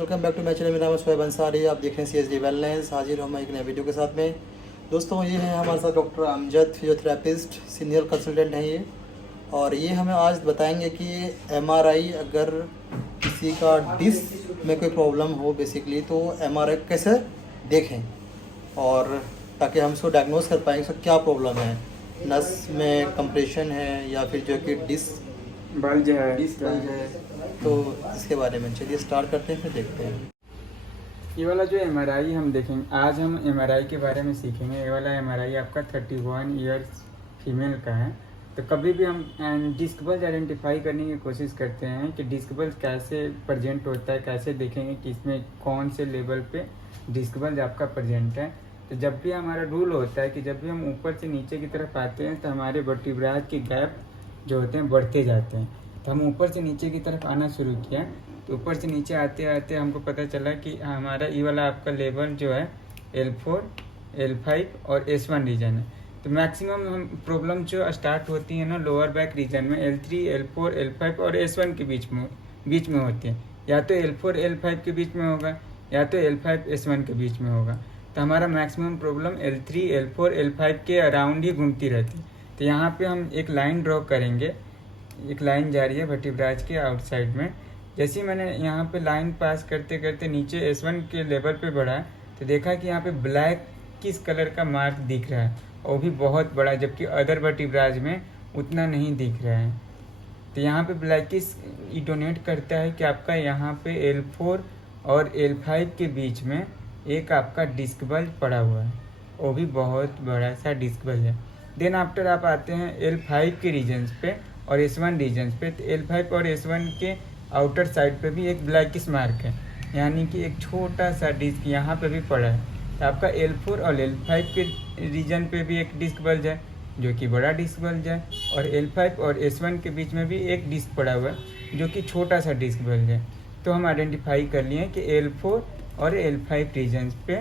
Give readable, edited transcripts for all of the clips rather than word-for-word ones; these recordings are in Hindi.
Welcome back to my channel. मेरा नाम है शोएब अंसारी। आप देख रहे हैं CSD वेलनेस। हाजिर हूँ मैं एक नए वीडियो के साथ में। दोस्तों, ये है हमारे साथ doctor Amjad, physiotherapist, senior consultant हैं ये। और ये हमें आज बताएंगे कि MRI अगर किसी का डिस्क में कोई प्रॉब्लम हो बेसिकली, तो MRI कैसे देखें और ताकि हम उसको डायग्नोस कर पाएँ उसका क्या प्रॉब्लम है, नस में कंप्रेशन है या फिर जो कि डिस्क बल्ज है। है। तो इसके बारे में चलिए स्टार्ट करते हैं, फिर देखते हैं। ये वाला जो MRI हम देखेंगे, आज हम MRI के बारे में सीखेंगे। ये वाला MRI आपका 31 ईयर्स फीमेल का है। तो कभी भी हम डिस्क बल्ज आइडेंटिफाई करने की कोशिश करते हैं कि डिस्क बल्ज कैसे प्रेजेंट होता है, कैसे देखेंगे कि इसमें कौन से लेवल पे डिस्क बल्ज आपका प्रेजेंट है। तो जब भी हमारा रूल होता है कि जब भी हम ऊपर से नीचे की तरफ आते हैं तो हमारे वर्टिब्राज के गैप जो होते हैं बढ़ते जाते हैं। तो हम ऊपर से नीचे की तरफ आना शुरू किया, तो ऊपर से नीचे आते आते हमको पता चला कि हमारा ये वाला आपका लेवल जो है L4, L5 और S1 रीजन है। तो मैक्सिमम हम प्रॉब्लम जो स्टार्ट होती है ना लोअर बैक रीजन में L3, L4, L5 और S1 के बीच में होती है। या तो L4, L5 के बीच में होगा या तो L5, S1 के बीच में होगा। तो हमारा maximum problem L3, L4, L5 के अराउंड ही घूमती रहती है। तो यहाँ पे हम एक लाइन ड्रॉ करेंगे। एक लाइन जा रही है वर्टिब्राज के आउटसाइड में। जैसे ही मैंने यहाँ पे लाइन पास करते करते नीचे S1 के लेवल पे बढ़ा, तो देखा कि यहाँ पे ब्लैक किस कलर का मार्क दिख रहा है, और भी बहुत बड़ा, जबकि अदर वर्टिब्राज में उतना नहीं दिख रहा है। तो यहाँ पे ब्लैकिस इटोनेट करता है कि आपका यहाँ पे L4 और L5 के बीच में एक आपका डिस्क बल्ज पड़ा हुआ है, वो भी बहुत बड़ा सा डिस्क बल्ज है। देन आफ्टर आप आते हैं L5 के रीजन्स पे और S1 रीजन्स पे। तो L5 और S1 के आउटर साइड पे भी एक ब्लैकिश मार्क है, यानी कि एक छोटा सा डिस्क यहाँ पे भी पड़ा है। तो आपका L4 और L5 के रीजन पे भी एक डिस्क बल्ज है जो कि बड़ा डिस्क बल्ज है, और L5 और S1 के बीच में भी एक डिस्क पड़ा हुआ है जो कि छोटा सा डिस्क बल्ज है। तो हम आइडेंटिफाई कर लिए कि L4 और L5 रीजन्स पे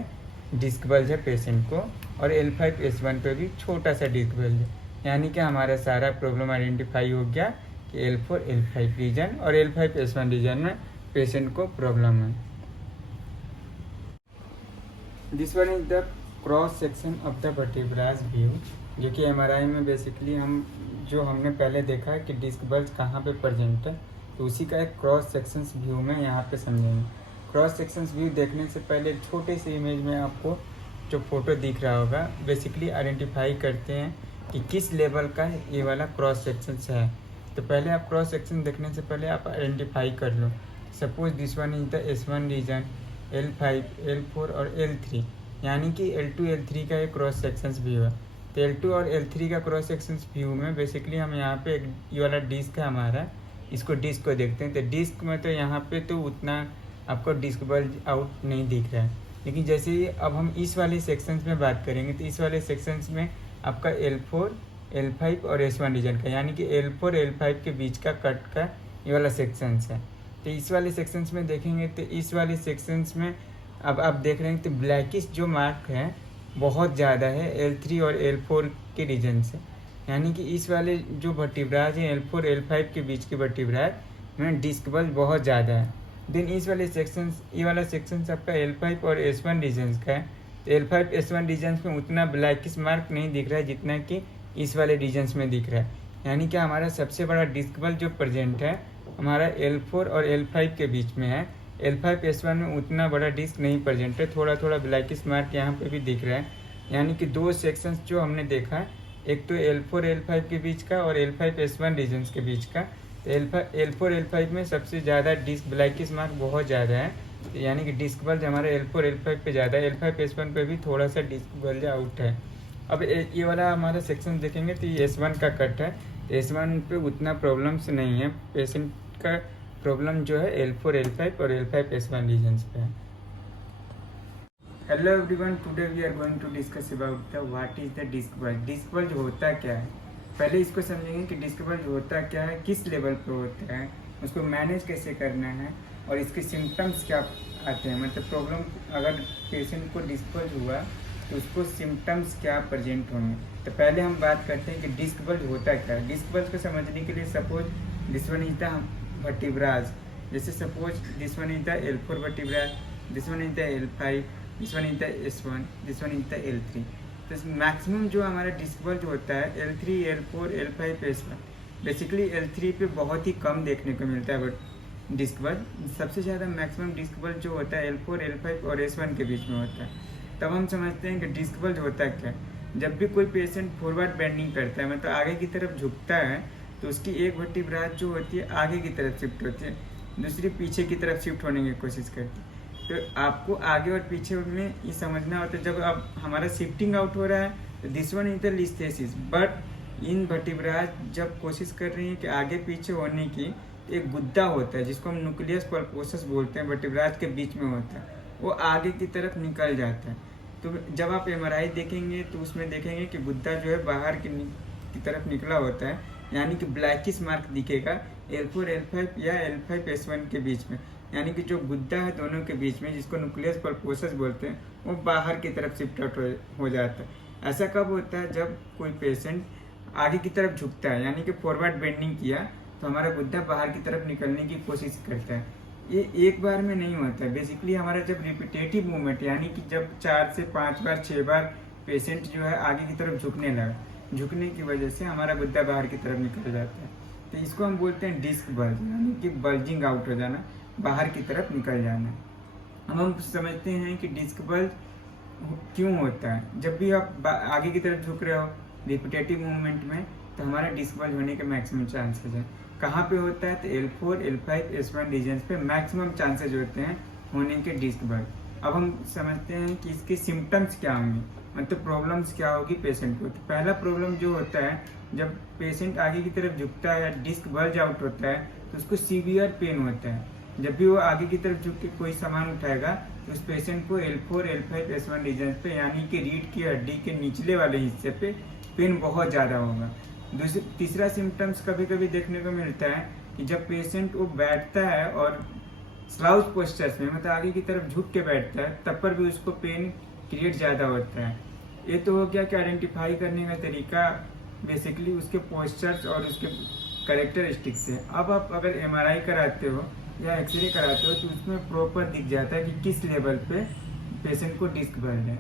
डिस्क बल्ज है पेशेंट को, और L5 S1 पे भी छोटा सा डिस्क बल्ज है। यानी कि हमारा सारा प्रॉब्लम आइडेंटिफाई हो गया कि L4, L5 रीजन और L5, S1 रीजन में पेशेंट को प्रॉब्लम है। This one is the cross section of the vertebrae view, जो कि MRI में बेसिकली हमने पहले देखा कि डिस्क बल्ज कहाँ पे प्रेजेंट है, तो उसी का एक क्रॉस सेक्शंस व्यू में यहाँ पे समझेंगे। क्रॉस सेक्शंस व्यू देखने से पहले छोटे से इमेज में आपको जो फोटो दिख रहा होगा, बेसिकली आइडेंटिफाई करते हैं कि किस लेवल का ये वाला क्रॉस सेक्शन है। तो पहले आप क्रॉस सेक्शन देखने से पहले आप आइडेंटिफाई कर लो। Suppose this one is the S1 region, L5, L4 और L3, यानी कि L2, L3 का एक क्रॉस सेक्शन व्यू है। तो L2 और L3 का क्रॉस सेक्शन व्यू में बेसिकली हम यहाँ पे ये वाला डिस्क है हमारा, इसको डिस्क को देखते हैं। तो डिस्क में तो यहाँ पे तो उतना आपको डिस्क बल्ज आउट नहीं दिख रहा है, लेकिन जैसे ही अब हम इस वाले सेक्शंस में बात करेंगे तो इस वाले सेक्शंस में आपका L4, L5 और S1 रीजन का, यानी कि L4, L5 के बीच का कट का ये वाला सेक्शंस है। तो इस वाले सेक्शंस में देखेंगे तो इस वाले सेक्शंस में अब आप देख रहे हैं तो ब्लैकिश जो मार्क है बहुत ज़्यादा है L3 और L4 के रीजन से, यानी कि इस वाले जो वर्टिब्राज है L4, L5 के बीच के वर्टिब्राज में डिस्क बल्ज बहुत ज़्यादा है। देन इस वाले सेक्शंस, ये वाला सेक्शंस आपका L5 और S1 रीजन्स का है। तो L5, S1 रीजन्स में उतना ब्लैकिश मार्क नहीं दिख रहा है जितना कि इस वाले रीजन्स में दिख रहा है। यानी कि हमारा सबसे बड़ा डिस्क बल्ज जो प्रेजेंट है हमारा L4 और L5 के बीच में है। L5, S1 में उतना बड़ा डिस्क नहीं प्रेजेंट है, थोड़ा थोड़ा ब्लैकिश मार्क यहाँ पे भी दिख रहा है। यानी कि दो सेक्शंस जो हमने देखा, एक तो L4, L5 के बीच का और L5, S1 रीजन्स के बीच का। तो L4, L5 में सबसे ज़्यादा डिस्क ब्लैकिश मार्क बहुत ज़्यादा है, तो यानी कि डिस्क बल्ज हमारे L4, L5 पे ज़्यादा है। L5, S1 पे भी थोड़ा सा डिस्क बल्ज आउट है। अब ये वाला हमारा सेक्शन देखेंगे तो ये S1 का कट है। S1 पे उतना प्रॉब्लम्स नहीं है, पेशेंट का प्रॉब्लम जो है L4, L5 और L5, S1 रीजन्स पे है। Hello everyone, today we are going to discuss about the what is the disc bulge. Disc bulge होता क्या है, पहले इसको समझेंगे कि डिस्क बल्ज होता क्या है, किस लेवल पे होता है, उसको मैनेज कैसे करना है और इसके सिम्टम्स क्या आते हैं। मतलब प्रॉब्लम अगर पेशेंट को डिस्क बल्ज हुआ तो उसको सिम्टम्स क्या प्रेजेंट होंगे। तो पहले हम बात करते हैं कि डिस्क बल्ज होता क्या है। डिस्क बल्ज को समझने के लिए suppose this one is the vertebrae, जैसे suppose this one is the L4 vertebra, this one is the L5, this one is the S1, this one is the L3। तो मैक्सिमम जो हमारा डिस्क बल्ज होता है L3, L4, L5, S1, basically L3 पे बहुत ही कम देखने को मिलता है बट डिस्क बल्ज। सबसे ज़्यादा मैक्सिमम डिस्क बल्ज जो होता है L4, L5 और S1 के बीच में होता है। तब हम समझते हैं कि डिस्क बल्ज होता है क्या। जब भी कोई पेशेंट फॉरवर्ड बेंडिंग करता है, मतलब आगे की तरफ झुकता है, तो उसकी एक वर्टिब्रा जो होती है आगे की तरफ शिफ्ट होती है, दूसरी पीछे की तरफ शिफ्ट होने की कोशिश करती है। तो आपको आगे और पीछे में ये समझना होता है। जब अब हमारा शिफ्टिंग आउट हो रहा है तो this one is the listhesis, but in vertebra जब कोशिश कर रही है कि आगे पीछे होने की, तो एक गुद्दा होता है जिसको हम न्यूक्लियस पल्पोसस बोलते हैं, वर्टिब्राज के बीच में होता है, वो आगे की तरफ निकल जाता है। तो जब आप MRI देखेंगे तो उसमें देखेंगे कि गुद्दा जो है बाहर की तरफ निकला होता है, यानी कि ब्लैकिश मार्क दिखेगा L4, L5 या L5, S1 के बीच में, यानी कि जो गुद्दा है दोनों के बीच में, जिसको न्यूक्लियस पल्पोसस बोलते हैं, वो बाहर की तरफ शिफ्ट आउट हो जाता है। ऐसा कब होता है? जब कोई पेशेंट आगे की तरफ झुकता है, यानी कि फॉरवर्ड बेंडिंग किया, तो हमारा गुद्दा बाहर की तरफ निकलने की कोशिश करता है। ये एक बार में नहीं होता है। बेसिकली हमारा जब रिपीटेटिव मूवमेंट, यानी कि जब 4 से 5 बार 6 बार पेशेंट जो है आगे की तरफ झुकने लगा, झुकने की वजह से हमारा गुद्दा बाहर की तरफ निकल जाता है। तो इसको हम बोलते हैं डिस्क बल्ज, यानी कि बल्जिंग आउट हो जाना, बाहर की तरफ निकल जाना। अब हम समझते हैं कि डिस्क बल्ज क्यों होता है। जब भी आप आगे की तरफ झुक रहे हो रिपीटेटिव मूवमेंट में, तो हमारा डिस्क बल्ज होने के मैक्सिमम चांसेस है। कहाँ पे होता है? तो L4, L5, S1 रीजन्स पे मैक्सिमम चांसेज होते हैं होने के डिस्क बल्ज। अब हम समझते हैं कि इसके सिम्टम्स क्या होंगे, मतलब प्रॉब्लम्स क्या होगी पेशेंट को। तो पहला प्रॉब्लम जो होता है, जब पेशेंट आगे की तरफ झुकता है, डिस्क बल्ज आउट होता है, तो उसको सीवियर पेन होता है। जब भी वो आगे की तरफ झुक के कोई सामान उठाएगा, तो उस पेशेंट को L4, L5, S1 रीजन पे, यानी कि रीढ़ की हड्डी के निचले वाले हिस्से पे पेन बहुत ज़्यादा होगा। तीसरा सिम्टम्स कभी कभी देखने को मिलता है कि जब पेशेंट वो बैठता है और स्लाउच पोस्चर्स में, मतलब आगे की तरफ झुक के बैठता है, तब पर भी उसको पेन क्रिएट ज़्यादा होता है। ये तो हो गया कि आइडेंटिफाई करने का तरीका बेसिकली उसके पोस्चर्स और उसके कैरेक्टरिस्टिक्स से। अब आप अगर MRI कराते हो या एक्सरे कराते हो, तो उसमें प्रॉपर दिख जाता है कि किस लेवल पे पेशेंट को डिस्क बल्ज है।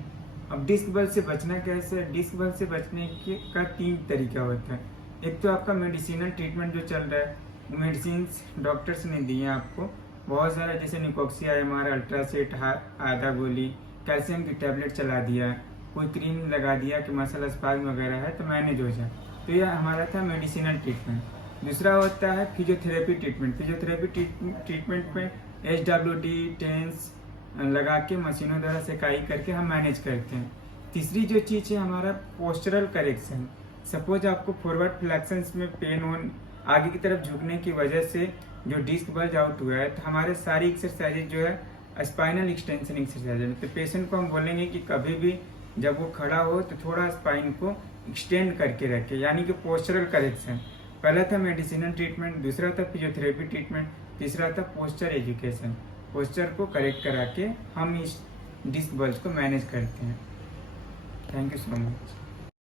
अब डिस्क बल्ज से बचना कैसे? डिस्क बल्ज से बचने का 3 तरीका होता है। एक तो आपका मेडिसिनल ट्रीटमेंट जो चल रहा है, मेडिसिन डॉक्टर्स ने दिए हैं आपको बहुत सारा, जैसे निकोक्सिया MR, अल्ट्रासेट, आधा गोली, कैल्शियम की टैबलेट चला दिया, कोई क्रीम लगा दिया कि मसल स्पाज्म वगैरह है तो मैनेज हो जाए। तो यह हमारा था मेडिसिनल ट्रीटमेंट। दूसरा होता है फिजियोथेरेपी ट्रीटमेंट। फिजियोथेरेपी ट्रीटमेंट में HWD, टेंस लगा के मशीनों द्वारा सेकाई करके हम मैनेज करते हैं। तीसरी जो चीज़ है हमारा पोस्चरल करेक्शन। सपोज आपको फॉरवर्ड फ्लेक्शंस में पेन हो, आगे की तरफ झुकने की वजह से जो डिस्क बल्ज आउट हुआ है, तो हमारे सारी एक्सरसाइजेज जो है स्पाइनल एक्सटेंशन एक्सरसाइज है। तो पेशेंट को हम बोलेंगे कि कभी भी जब वो खड़ा हो तो थोड़ा स्पाइन को एक्सटेंड करके रखे, यानी कि पोस्चरल करेक्शन। पहला था मेडिसिनल ट्रीटमेंट, दूसरा था फिजियोथेरेपी ट्रीटमेंट, तीसरा था पोस्चर एजुकेशन। पोस्चर को करेक्ट करा के हम इस डिस्क बल्ज को मैनेज करते हैं। Thank you so much.